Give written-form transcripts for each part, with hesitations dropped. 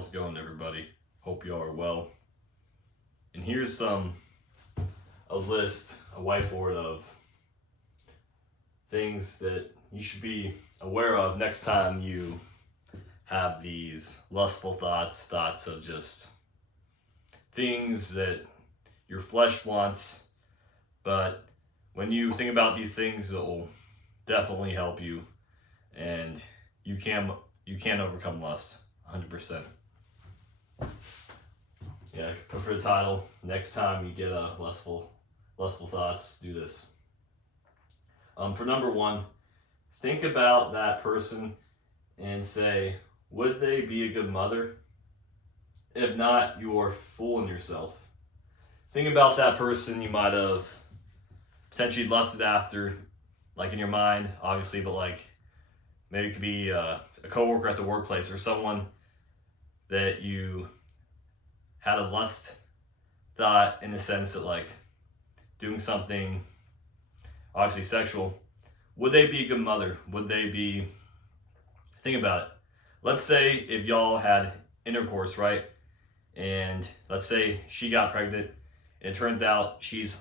How's it going, everybody? Hope you are well. And here's a whiteboard of things that you should be aware of next time you have these lustful thoughts of just things that your flesh wants. But when you think about these things, it will definitely help you, and you can overcome lust 100%. Yeah, put for the title, next time you get lustful thoughts, do this. For number one, think about that person and say, would they be a good mother? If not, you're fooling yourself. Think about that person you might have potentially lusted after, like in your mind, obviously, but like maybe it could be a coworker at the workplace or someone that you had a lust thought in the sense that like doing something obviously sexual. Would they be a good mother? Would they be, think about it. Let's say if y'all had intercourse, right? And let's say she got pregnant and it turns out she's,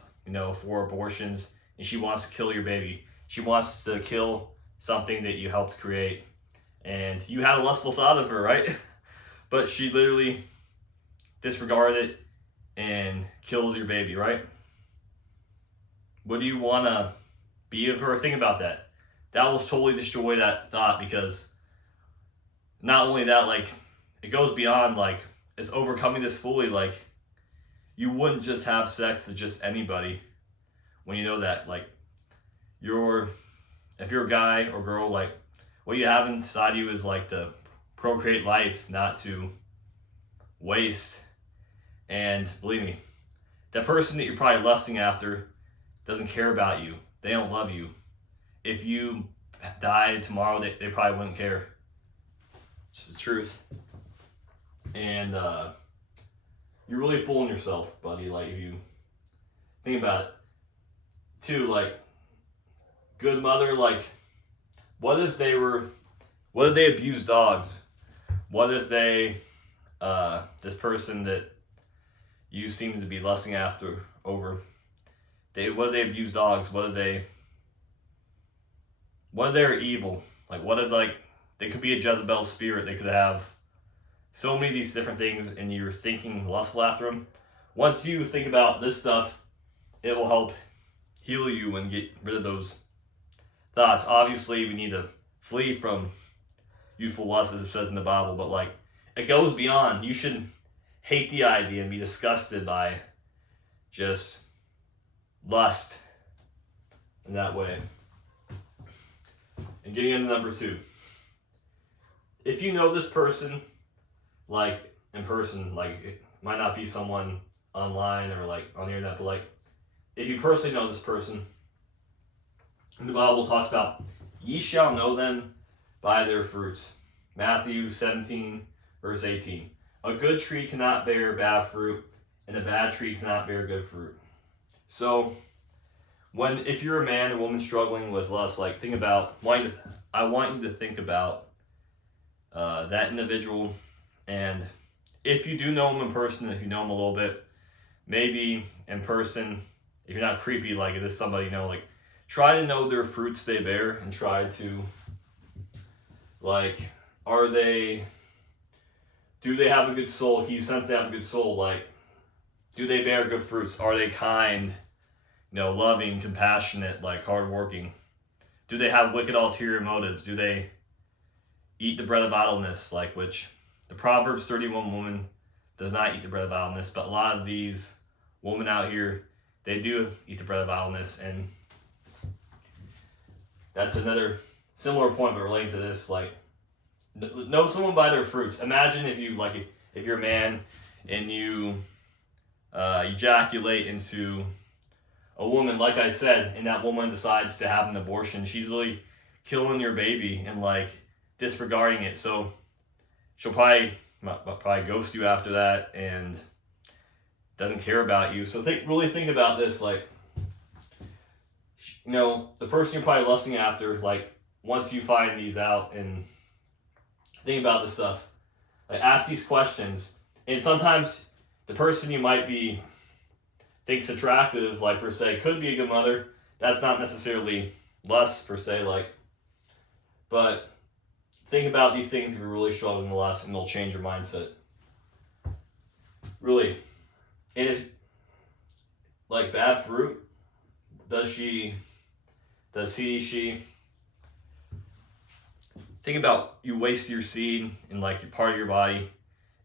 for abortions and she wants to kill your baby. She wants to kill something that you helped create. And you had a lustful thought of her, right? But she literally disregarded it and kills your baby, right? Would you want to be of her? Think about that. That will totally destroy that thought, because not only that, like, it goes beyond, like, it's overcoming this fully. Like, you wouldn't just have sex with just anybody when you know that, like, if you're a guy or girl, like, what you have inside you is like to procreate life, not to waste. And believe me, that person that you're probably lusting after doesn't care about you. They don't love you. If you died tomorrow, they probably wouldn't care. It's the truth. And you're really fooling yourself, buddy. Like, if you think about it too, like, good mother, like, what if they abused dogs? What if they, this person that you seem to be lusting after over, what if they abuse dogs? What if they're evil? Like, what if, like, they could be a Jezebel spirit? They could have so many of these different things, and you're thinking lustful after them. Once you think about this stuff, it will help heal you and get rid of those thoughts. Obviously, we need to flee from youthful lust, as it says in the Bible, but like, it goes beyond. You should hate the idea and be disgusted by just lust in that way. And getting into number two, if you know this person, like in person, like it might not be someone online or like on the internet, but like if you personally know this person, the Bible talks about, ye shall know them by their fruits. Matthew 17, verse 18. A good tree cannot bear bad fruit, and a bad tree cannot bear good fruit. So, if you're a man or woman struggling with lust, like, I want you to think about that individual. And if you do know him in person, if you know him a little bit, maybe in person, if you're not creepy, like it is somebody like, try to know their fruits they bear, and try to, like, do they have a good soul? Can you sense they have a good soul? Like, do they bear good fruits? Are they kind, loving, compassionate, like hardworking? Do they have wicked ulterior motives? Do they eat the bread of idleness, like, which the Proverbs 31 woman does not eat the bread of idleness, but a lot of these women out here, they do eat the bread of idleness. And that's another similar point, but relating to this, like, know someone by their fruits. Imagine if you're a man and you ejaculate into a woman, like I said, and that woman decides to have an abortion. She's really killing your baby and like disregarding it. So she'll probably ghost you after that and doesn't care about you. So really think about this, like, the person you're probably lusting after, like, once you find these out and think about this stuff, Like, ask these questions. And sometimes the person you might be thinks attractive, like per se, could be a good mother. That's not necessarily lust per se, like, but think about these things if you're really struggling with lust, and they'll change your mindset. Really. And if, like, bad fruit, does he, she, think about you waste your seed in like your part of your body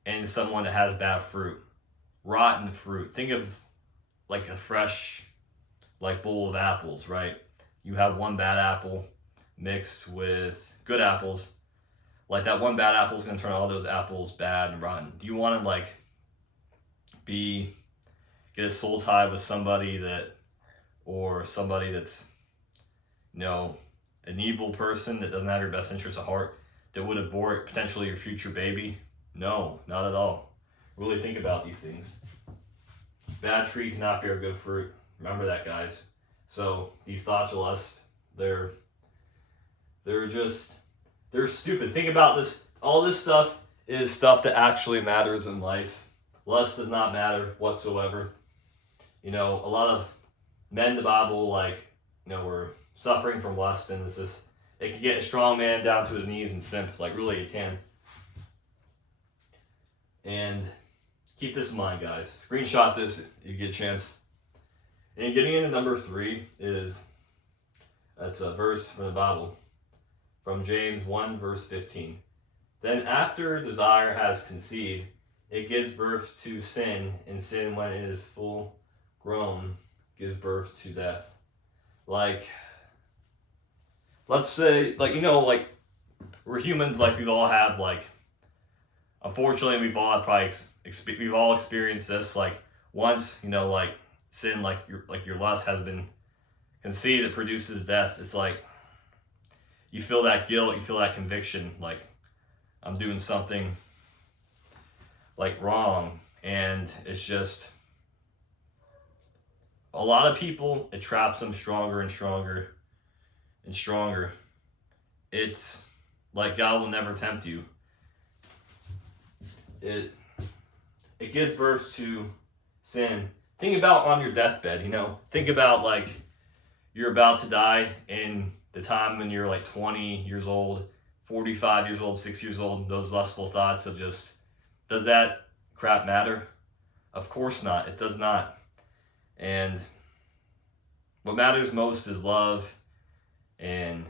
and someone that has bad fruit, rotten fruit. Think of like a fresh like bowl of apples, right? You have one bad apple mixed with good apples. Like, that one bad apple is going to turn all those apples bad and rotten. Do you want to like get a soul tie with somebody that's, you know, an evil person that doesn't have your best interest at heart, that would abort potentially your future baby? No, not at all. Really think about these things. Bad tree cannot bear good fruit. Remember that, guys. So these thoughts are lust. They're stupid. Think about this. All this stuff is stuff that actually matters in life. Lust does not matter whatsoever. You know, a lot of men in the Bible, like, you know, were suffering from lust, and it can get a strong man down to his knees and simp. Like, really, it can. And keep this in mind, guys. Screenshot this if you get a chance. And getting into number 3 that's a verse from the Bible, from James 1, verse 15. Then after desire has conceived, it gives birth to sin, and sin, when it is full grown, gives birth to death. Like, let's say, like, you know, like, we're humans, like, we all have, like, unfortunately, we've all experienced this, like, once, you know, like, sin, like your lust has been conceived, it produces death. It's like, you feel that guilt, you feel that conviction, like, I'm doing something, like, wrong, and it's just, a lot of people, it traps them stronger and stronger and stronger. It's like God will never tempt you. It gives birth to sin. Think about on your deathbed, you know. Think about, like, you're about to die, and the time when you're like 20 years old, 45 years old, 6 years old, those lustful thoughts of just, does that crap matter? Of course not. It does not. And what matters most is love and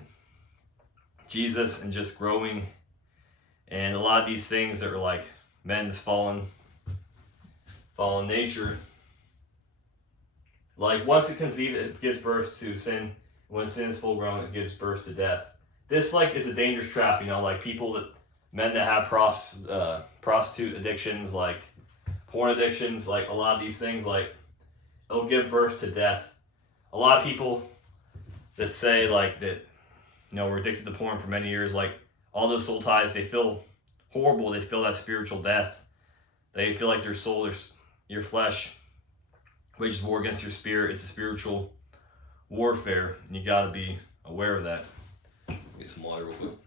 Jesus and just growing. And a lot of these things that are like men's fallen nature, like, once it conceives, it gives birth to sin. When sin is full grown, it gives birth to death. This, like, is a dangerous trap, you know, like men that have prostitute addictions, like porn addictions, like a lot of these things, like, it'll give birth to death. A lot of people that say, like, that, you know, were addicted to porn for many years, like, all those soul ties, they feel horrible. They feel that spiritual death. They feel like their soul, your flesh, wages war against your spirit. It's a spiritual warfare, and you got to be aware of that. Get some water real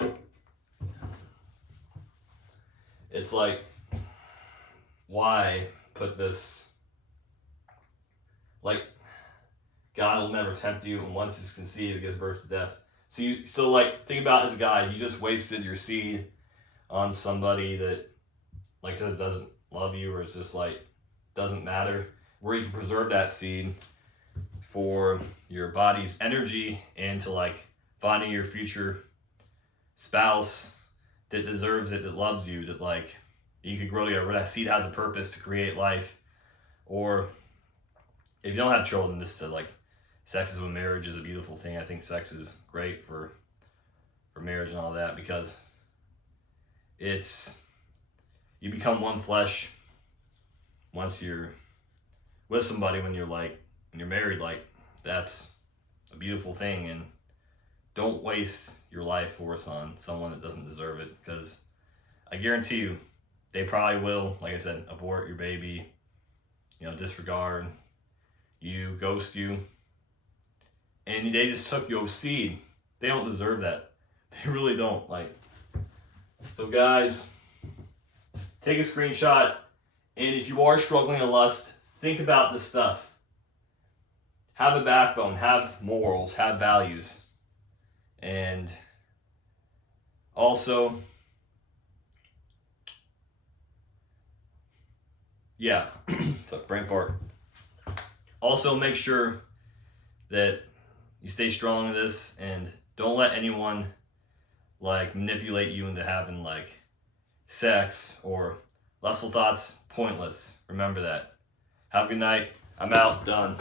quick. It's like, why put this, like, God will never tempt you, and once it's conceived, it gives birth to death. So you still, like, think about as a guy, you just wasted your seed on somebody that, like, just doesn't love you, or it's just like, doesn't matter. Where you can preserve that seed for your body's energy and to, like, finding your future spouse that deserves it, that loves you, that, like, you could grow together, where that seed has a purpose to create life. Or if you don't have children, just to, like, sex is when marriage is a beautiful thing. I think sex is great for marriage and all that, because you become one flesh once you're with somebody. When you're married, like, that's a beautiful thing. And don't waste your life force on someone that doesn't deserve it, because I guarantee you, they probably will, like I said, abort your baby, you know, disregard you, ghost you, and they just took your seed. They don't deserve that. They really don't. Like, so guys, take a screenshot, and if you are struggling in lust, think about this stuff. Have a backbone, have morals, have values. And also, yeah, brain fart. Also, make sure that you stay strong in this and don't let anyone like manipulate you into having like sex or lustful thoughts. Pointless. Remember that. Have a good night. I'm out. Done.